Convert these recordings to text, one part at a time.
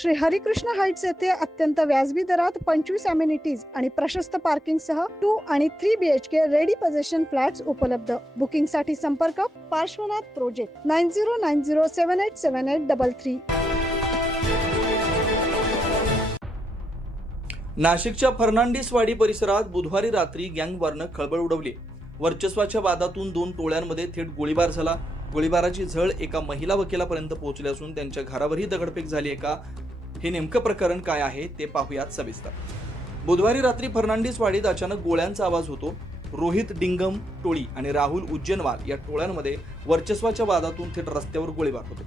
Shri Harikrishna Heights येथे अत्यंत व्याजबी दरात 25 अमेनिटीज आणि प्रशस्त पार्किंग सह 2 आणि 3 BHK रेडी पोझिशन फ्लॅट्स उपलब्ध. बुकिंग साठी संपर्क पार्श्वनाथ प्रोजेक्ट 9090787833. नाशिकच्या फर्नांडिसवाडी परिसरात बुधवारी रात्री गँगवॉरनं खळबळ उडवली. वर्चस्वाच्या वादातून 2 टोळ्यांमध्ये थेट गोळीबार झाला. गोळीबाराची झळ एका महिला वकिलापर्यंत पोहोचली असून त्यांच्या घरावरही दगडफेक झाली आहे का? हे नेमकं प्रकरण काय आहे ते पाहूयात सविस्तर. बुधवारी रात्री फर्नांडिसवाडीत अचानक गोळ्यांचा आवाज होतो. रोहित डिंगम टोळी आणि राहुल उज्जैनवाल या टोळ्यांमध्ये वर्चस्वाच्या वादातून थेट रस्त्यावर गोळीबार होतो.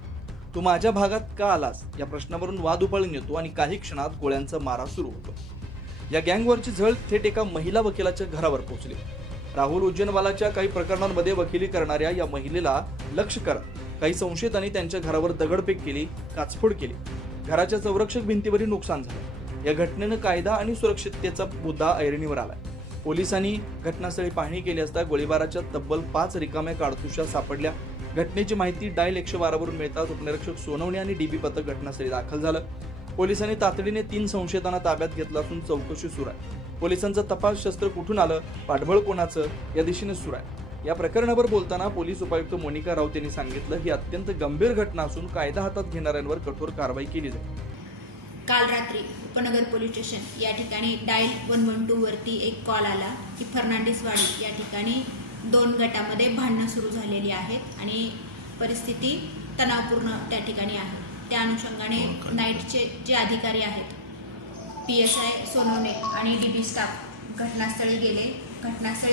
तू माझ्या भागात का आलास या प्रश्नावरून वाद उफाळून येतो आणि काही क्षणात गोळ्यांचा मारा सुरू होतो. या गँगवॉरची झळ थेट एका महिला वकिलाच्या घरावर पोहोचली. राहुल उज्जैनवालाच्या काही प्रकरणांमध्ये वकिली करणाऱ्या या महिलेला लक्ष्य करत काही संशयितांनी त्यांच्या घरावर दगडफेक केली, काचफोड केली. घराच्या संरक्षक भिंतीवरही नुकसान झालं. या घटनेनं कायदा आणि सुरक्षिततेचा मुद्दा ऐरणीवर आलाय. पोलिसांनी घटनास्थळी पाहणी केली असता गोळीबाराच्या तब्बल 5 रिकाम्या काडतुशा सापडल्या. घटनेची माहिती डायल 112 वरून मिळताच उपनिरीक्षक सोनवणे आणि DB पथक घटनास्थळी दाखल झालं. पोलिसांनी तातडीने 3 संशयितांना ताब्यात घेतलं असून चौकशी सुरू आहे. पोलिसांचा तपास शस्त्र कुठून आलं, पाठबळ कोणाचं या दिशेने सुरू आहे. या प्रकरणावर बोलताना पोलीस उपायुक्त मोनिका राऊत यांनी सांगितलं ही अत्यंत गंभीर घटना असून कायदा हातात घेणाऱ्यांवर कठोर कारवाई केली जाईल. काल रात्री उपनगर पोलीस स्टेशन या ठिकाणी डायल 112 वरती एक कॉल आला की फर्नांडिसवाडी या ठिकाणी 2 गटामध्ये भांडणं सुरू झालेली आहेत आणि परिस्थिती तणावपूर्ण त्या ठिकाणी आहे. त्या अनुषंगाने नाईटचे जे अधिकारी आहेत PSI सोनवणे आणि DB स्टाफ घटनास्थळी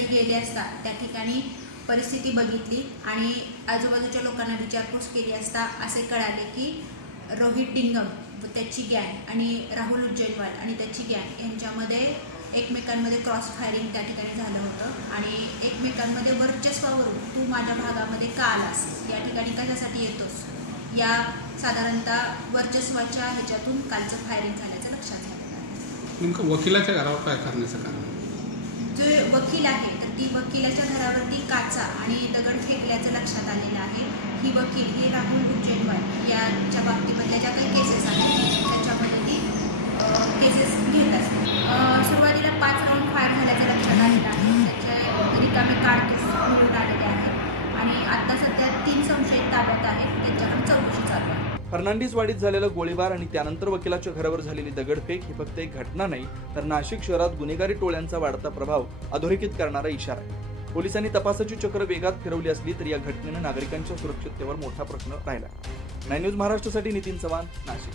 गेले असता त्या ठिकाणी परिस्थिती बघितली आणि आजूबाजूच्या लोकांना विचारपूस केली असता असे कळाले की रोहित डिंगम व त्याची गँग आणि राहुल उज्जैनवाल आणि त्याची गँग यांच्यामध्ये एकमेकांमध्ये क्रॉस फायरिंग त्या ठिकाणी झालं होतं आणि एकमेकांमध्ये वर्चस्वावरून तू माझ्या भागामध्ये का आलास, या ठिकाणी कशासाठी येतोस, या साधारणतः वर्चस्वाच्या ह्याच्यातून कालचं फायरिंग झाल्याचं लक्षात आलं. नेमकं वकिलाच्या घरावर काय करण्याचं कारण? जो वकील आहे तर ती वकिलाच्या घरावरती काचा आणि दगड फेकल्याचं लक्षात आलेलं आहे. ही वकील ही राहुल उज्जैनवाल याच्या बाबतीमधल्या ज्या काही केसेस आहेत त्याच्यामध्ये ती केसेस घेत असते. सुरुवातीला 5 राऊंड फायर झाल्याचं लक्षात आलेलं आहे. त्याचे रिकामे काडतूस मिळून आलेले आहेत आणि आता सध्या 3 संशयित ताब्यात आहेत. त्यांच्याकडे चौकशी चालू आहे. फर्नांडिसवाडीत झालेला गोळीबार आणि त्यानंतर वकिलाच्या घरावर झालेली दगडफेक ही फक्त एक घटना नाही तर नाशिक शहरात गुन्हेगारी टोळ्यांचा वाढता प्रभाव अधोरेखित करणारा इशारा आहे. पोलिसांनी तपासाची चक्र वेगात फिरवली असली तरी या घटनेनं नागरिकांच्या सुरक्षिततेवर मोठा प्रश्न राहिला. 9 न्यूज महाराष्ट्रासाठी नितीन चव्हाण, नाशिक.